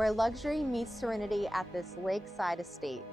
where luxury meets serenity at this lakeside estate.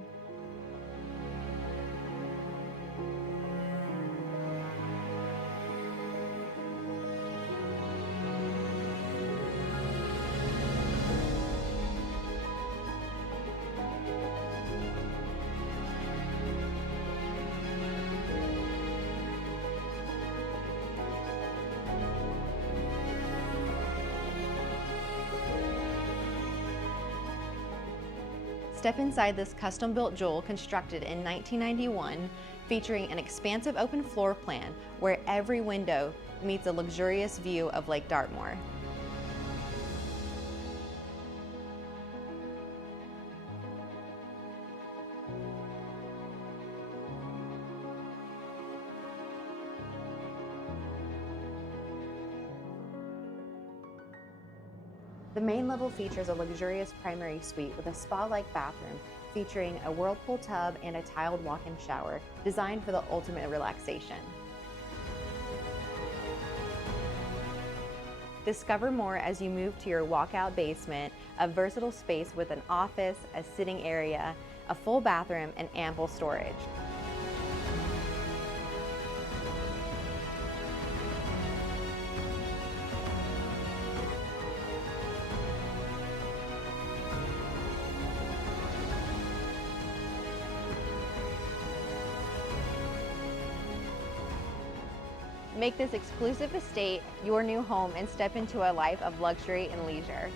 Step inside this custom-built jewel constructed in 1991, featuring an expansive open floor plan where every window meets a luxurious view of Lake Dartmoor. The main level features a luxurious primary suite with a spa-like bathroom featuring a whirlpool tub and a tiled walk-in shower designed for the ultimate relaxation. Discover more as you move to your walkout basement, a versatile space with an office, a sitting area, a full bathroom, and ample storage. Make this exclusive estate your new home and step into a life of luxury and leisure.